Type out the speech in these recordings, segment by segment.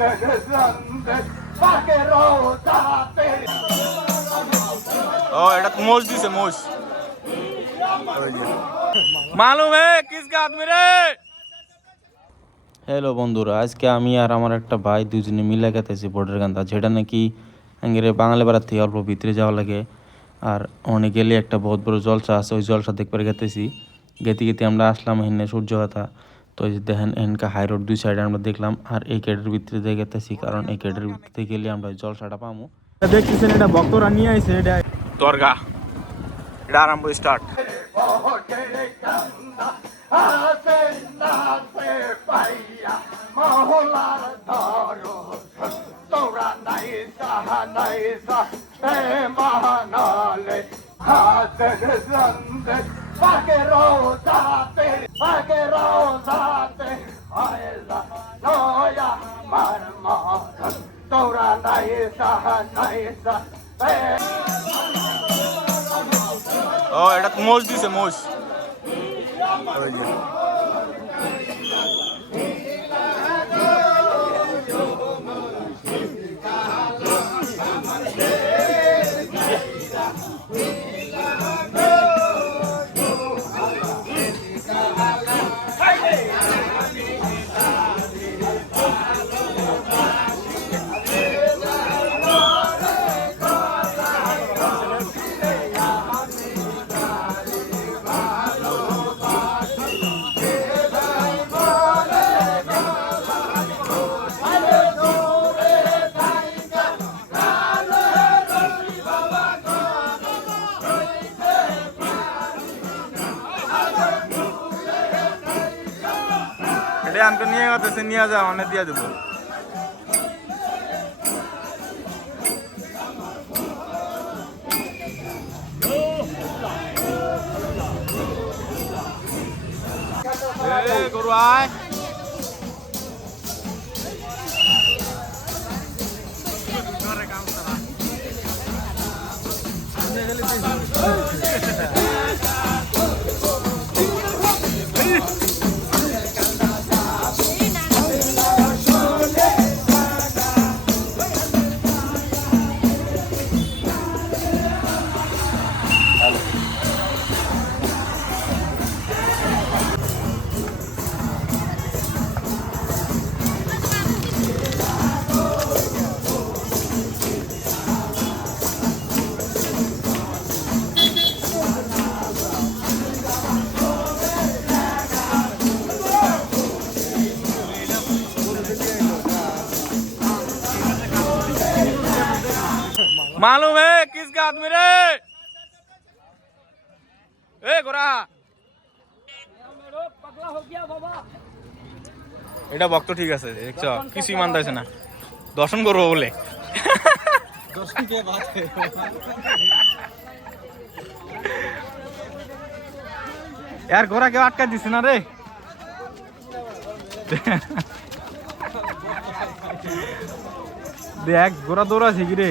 ओ এটা মোষ দিছে মোষ মালুম হে কিসকা আদমি রে। হ্যালো বন্ধুরা, আজকে আমি আর আমার একটা ভাই দুজনে মিলে গেতেছি বর্ডার গান্ধা, যেটা নাকি আঙ্গিরে বাঙালি পাড়ার থেকে অল্প ভিতরে যাওয়া লাগে। আর অনেক গেলে একটা বহুত বড় জলসা আছে, ওই জলসা দেখতে গেতেছি। গেতে গেতে আমরা আসলাম এখানে সূর্যহাতা। তো এই যে দেখেন এনকা হাই রোড দুই সাইডে আমরা দেখলাম, আর এই গেটের ভিতরে দিয়ে গেতেছি, কারণ এই গেটের ভিতরে গেলে আমরা ওই জলসাটা পাবো। দেখতেছেন এটা ভক্তরা নিয়ে আইছে, এটা দরগা এটা আরম্ভ স্টার্ট। ও এটা মোষ দিছে মোষ। এটা আমাকে নিয়ে গেছে, নিয়ে যাও অনেক দিয়ে দেবো। গরু আয় मालूम है किसका आदमी रे। ए गोरा এটা ভক্ত ঠিক আছে, দেখছ কিছুই মানতেছে না, দর্শন করবো বলে। यार गोरा কেউ আটকা দিছে না রে। দেখ গোরা দৌড়াছে কি রে,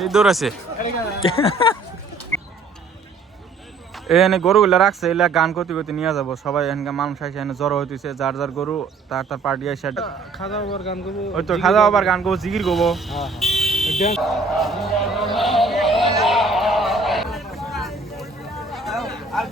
এই দৌড়াছে। এখানে গরুগুলা রাখছে, এগুলা গান করতে করতে নিয়ে যাবো সবাই। এখানকার মানুষ আসে, এখানে জড়ো হইতেছে, যার যার গরু তার তার পার্টি আসে। খাওয়া দাওয়ার গান করবো, ওই তো খাওয়া দাওয়ার গান করবো, জিকির করবো। আর